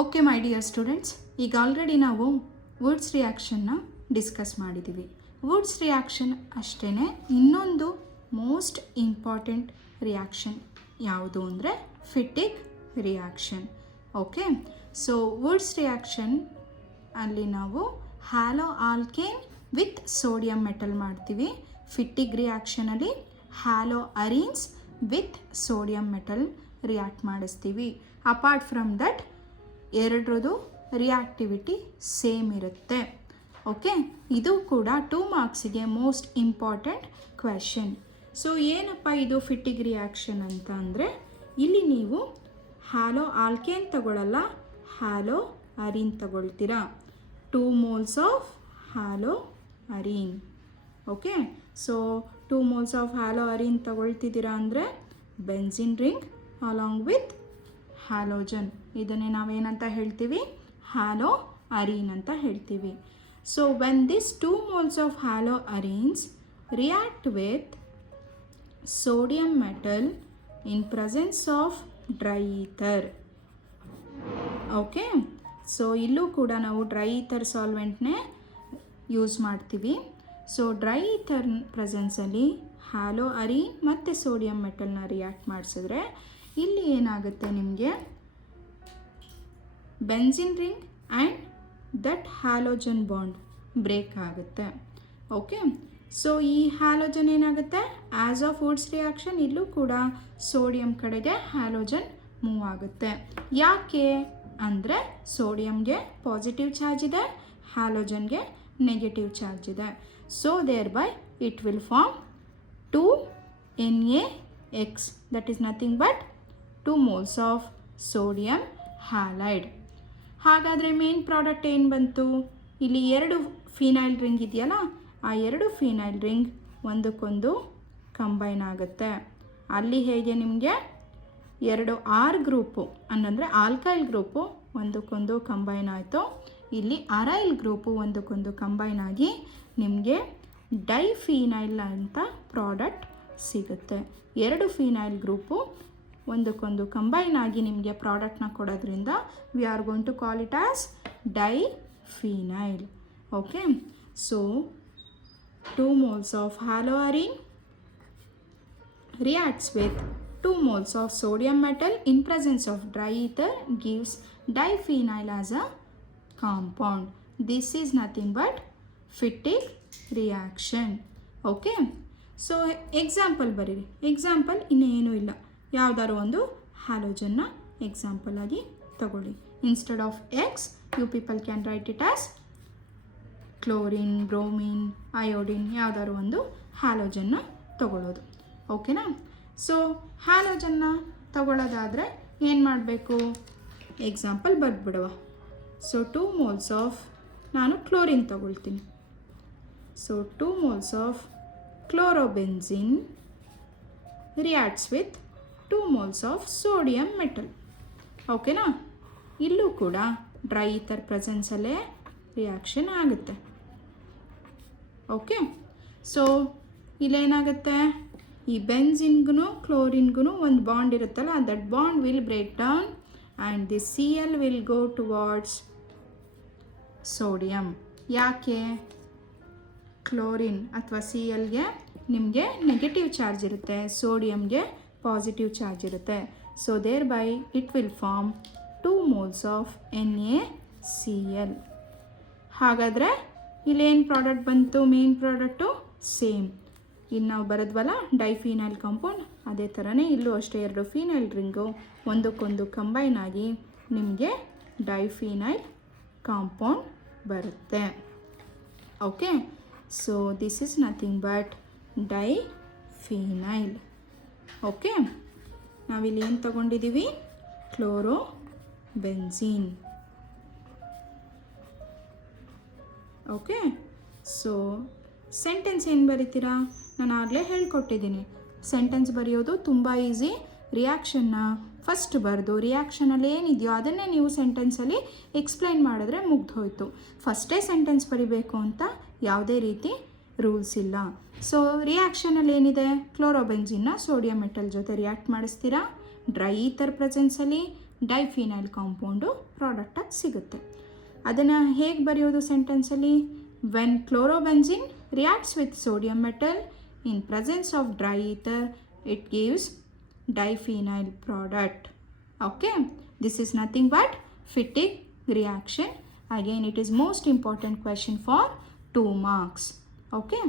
Okay my dear students, ಈಗ already ನಾವು Wurtz ರಿಯಾಕ್ಷನ್ನ ಡಿಸ್ಕಸ್ ಮಾಡಿದ್ದೀವಿ. ವುಡ್ಸ್ ರಿಯಾಕ್ಷನ್ ಅಷ್ಟೇ ಇನ್ನೊಂದು ಮೋಸ್ಟ್ ಇಂಪಾರ್ಟೆಂಟ್ ರಿಯಾಕ್ಷನ್ ಯಾವುದು ಅಂದರೆ Fittig reaction. Okay, so Wurtz reaction ಅಲ್ಲಿ ನಾವು haloalkane with sodium metal ಮಾಡ್ತೀವಿ. ಫಿಟಿಕ್ ರಿಯಾಕ್ಷನಲ್ಲಿ haloarenes with sodium metal react ಮಾಡಿಸ್ತೀವಿ. ಅಪಾರ್ಟ್ ಫ್ರಮ್ ದಟ್ ಎರಡರದು ರಿಯಾಕ್ಟಿವಿಟಿ ಸೇಮ್ ಇರುತ್ತೆ. ಓಕೆ, ಇದು ಕೂಡ 2 ಮಾರ್ಕ್ಸಿಗೆ ಮೋಸ್ಟ್ ಇಂಪಾರ್ಟೆಂಟ್ ಕ್ವೆಶನ್. ಸೊ ಏನಪ್ಪ ಇದು ಫಿಟಿಕ್ ರಿಯಾಕ್ಷನ್ ಅಂತ ಅಂದರೆ, ಇಲ್ಲಿ ನೀವು ಹ್ಯಾಲೋ ಆಲ್ಕೇನ್ ತಗೊಳ್ಳಲ್ಲ, ಹ್ಯಾಲೋ ಅರೀನ್ ತಗೊಳ್ತೀರಾ. 2 moles of haloarene. Okay, so 2 moles of haloarene ತಗೊಳ್ತಿದ್ದೀರಾ ಅಂದರೆ benzene ring along with halogen. ಇದನ್ನೇ ನಾವೇನಂತ ಹೇಳ್ತೀವಿ? ಹ್ಯಾಲೋ ಅರೀನ್ ಅಂತ ಹೇಳ್ತೀವಿ. So when this 2 moles of haloarenes react with sodium metal in presence of dry ether. Okay, so ಇಲ್ಲೂ ಕೂಡ ನಾವು ಡ್ರೈ ಈಥರ್ ಸಾಲ್ವೆಂಟ್ನೇ ಯೂಸ್ ಮಾಡ್ತೀವಿ. ಸೊ ಡ್ರೈ ಈಥರ್ ಪ್ರೆಸೆನ್ಸಲ್ಲಿ ಹ್ಯಾಲೋ ಅರೀನ್ ಮತ್ತು ಸೋಡಿಯಂ ಮೆಟಲ್ನ ರಿಯಾಕ್ಟ್ ಮಾಡಿಸಿದ್ರೆ ಇಲ್ಲಿ ಏನಾಗುತ್ತೆ, ನಿಮಗೆ benzene ring and that halogen bond break ಆಗುತ್ತೆ. ಓಕೆ, ಸೊ ಈ ಹ್ಯಾಲೋಜನ್ ಏನಾಗುತ್ತೆ, ಆ್ಯಸ್ ಆಫ್ ವುಡ್ಸ್ ರಿಯಾಕ್ಷನ್ ಇಲ್ಲೂ ಕೂಡ ಸೋಡಿಯಂ ಕಡೆಗೆ ಹ್ಯಾಲೋಜನ್ ಮೂವ್ ಆಗುತ್ತೆ. ಯಾಕೆ ಅಂದರೆ ಸೋಡಿಯಂಗೆ ಪಾಸಿಟಿವ್ ಚಾರ್ಜ್ ಇದೆ, ಹ್ಯಾಲೋಜನ್ಗೆ ನೆಗೆಟಿವ್ ಚಾರ್ಜ್ ಇದೆ. So thereby it will form 2NaX, that is nothing but 2 moles of sodium halide. ಹಾಗಾದರೆ ಮೇನ್ ಪ್ರಾಡಕ್ಟ್ ಏನು ಬಂತು? ಇಲ್ಲಿ 2 ಫಿನೈಲ್ ರಿಂಗ್ ಇದೆಯಲ್ಲ, ಆ 2 ಫಿನೈಲ್ ರಿಂಗ್ ಒಂದಕ್ಕೊಂದು ಕಂಬೈನ್ ಆಗುತ್ತೆ. ಅಲ್ಲಿ ಹೇಗೆ ನಿಮಗೆ 2 R ಗ್ರೂಪು ಅನ್ನಂದರೆ ಆಲ್ಕೈಲ್ ಗ್ರೂಪು ಒಂದಕ್ಕೊಂದು ಕಂಬೈನ್ ಆಯಿತು, ಇಲ್ಲಿ ಅರೈಲ್ ಗ್ರೂಪು ಒಂದಕ್ಕೊಂದು ಕಂಬೈನ್ ಆಗಿ ನಿಮಗೆ ಡೈಫಿನೈಲ್ ಅಂತ ಪ್ರಾಡಕ್ಟ್ ಸಿಗುತ್ತೆ. 2 ಫಿನೈಲ್ ಗ್ರೂಪು ಒಂದಕ್ಕೊಂದು ಕಂಬೈನ್ ಆಗಿ ನಿಮಗೆ ಪ್ರಾಡಕ್ಟ್ನ ಕೊಡೋದ್ರಿಂದ we are going to call it as diphenyl. Okay, so 2 moles of haloarene reacts with 2 moles of sodium metal in presence of dry ether gives diphenyl as a compound. This is nothing but Fittig reaction. Okay, so example ಬರೀರಿ. Example ಇನ್ನೇನೂ ಇಲ್ಲ, ಯಾವುದಾದ್ರು ಒಂದು ಹ್ಯಾಲೋಜನ್ನ example ಆಗಿ ತಗೊಳ್ಳಿ. Instead of X you people can write it as chlorine, bromine, iodine, ಯಾವುದಾದ್ರು ಒಂದು ಹ್ಯಾಲೋಜನ್ನ ತಗೊಳ್ಳೋದು. ಓಕೆನಾ? ಸೊ ಹ್ಯಾಲೋಜನ್ನ ತಗೊಳ್ಳೋದಾದರೆ ಏನು ಮಾಡಬೇಕು? ಎಕ್ಸಾಂಪಲ್ ಬರೆದ್ಬಿಡುವ. ಸೊ 2 moles ಆಫ್, ನಾನು ಕ್ಲೋರಿನ್ ತಗೊಳ್ತೀನಿ. So 2 moles of chlorobenzene reacts with 2 moles of sodium metal. ಓಕೆನಾ? ಇಲ್ಲೂ ಕೂಡ ಡ್ರೈ ಈಥರ್ ಪ್ರೆಸೆನ್ಸಲ್ಲೇ ರಿಯಾಕ್ಷನ್ ಆಗುತ್ತೆ. ಓಕೆ, ಸೊ ಇಲ್ಲೇನಾಗುತ್ತೆ, ಈ ಬೆನ್ಸಿನ್ಗೂ ಕ್ಲೋರಿನ್ಗೂ ಒಂದು ಬಾಂಡ್ ಇರುತ್ತಲ್ಲ, that bond will break down and the Cl will go towards sodium. ಯಾಕೆ? ಕ್ಲೋರಿನ್ ಅಥವಾ Clಗೆ ನಿಮಗೆ ನೆಗೆಟಿವ್ ಚಾರ್ಜ್ ಇರುತ್ತೆ, ಸೋಡಿಯಂಗೆ ಪಾಸಿಟಿವ್ ಚಾರ್ಜ್ ಇರುತ್ತೆ. So thereby it will form 2 moles of NaCl. ಹಾಗಾದರೆ ಇಲ್ಲೇನು ಪ್ರಾಡಕ್ಟ್ ಬಂತು? Main product same. ಇಲ್ಲಿ ನಾವು ಬರೆದ್ವಲ್ಲ ಡೈಫಿನೈಲ್ ಕಾಂಪೌಂಡ್, ಅದೇ ಥರನೇ ಇಲ್ಲೂ ಅಷ್ಟೇ 2 ಫಿನೈಲ್ ರಿಂಗು ಒಂದಕ್ಕೊಂದು ಕಂಬೈನ್ ಆಗಿ ನಿಮಗೆ ಡೈಫಿನೈಲ್ ಕಾಂಪೌಂಡ್ ಬರುತ್ತೆ. Okay, so this is nothing but diphenyl. Okay, ನಾವಿಲ್ಲಿ ಏನು ತಗೊಂಡಿದ್ದೀವಿ? ಕ್ಲೋರೋಬೆನ್ಸಿನ್. ಓಕೆ, ಸೊ ಸೆಂಟೆನ್ಸ್ ಏನು ಬರೀತೀರಾ? ನಾನು ಆಗಲೇ ಹೇಳ್ಕೊಟ್ಟಿದ್ದೀನಿ. ಸೆಂಟೆನ್ಸ್ ಬರೆಯೋದು ತುಂಬ ಈಸಿ. ರಿಯಾಕ್ಷನ್ನ ಫಸ್ಟ್ ಬರೆದು ರಿಯಾಕ್ಷನಲ್ಲಿ ಏನಿದೆಯೋ ಅದನ್ನೇ ನೀವು ಸೆಂಟೆನ್ಸಲ್ಲಿ ಎಕ್ಸ್ಪ್ಲೈನ್ ಮಾಡಿದ್ರೆ ಮುಗ್ದೋಯ್ತು. ಫಸ್ಟೇ ಸೆಂಟೆನ್ಸ್ ಬರಿಬೇಕು ಅಂತ ಯಾವುದೇ ರೀತಿ ರೂಲ್ಸ್ ಇಲ್ಲ. ಸೊ ರಿಯಾಕ್ಷನಲ್ಲಿ ಏನಿದೆ? ಕ್ಲೋರೋಬೆನ್ಸಿನ್ನ ಸೋಡಿಯಂ ಮೆಟಲ್ ಜೊತೆ ರಿಯಾಕ್ಟ್ ಮಾಡಿಸ್ತೀರಾ. ಡ್ರೈ ಈಥರ್ ಪ್ರೆಸೆನ್ಸಲ್ಲಿ ಡೈಫಿನೈಲ್ ಕಾಂಪೌಂಡು ಪ್ರಾಡಕ್ಟಾಗಿ ಸಿಗುತ್ತೆ. ಅದನ್ನು ಹೇಗೆ ಬರೆಯೋದು ಸೆಂಟೆನ್ಸಲ್ಲಿ? When chlorobenzene reacts with sodium metal in presence of dry ether it gives diphenyl product. Okay, this is nothing but Fittig reaction. Again, it is most important question for 2 marks. Okay.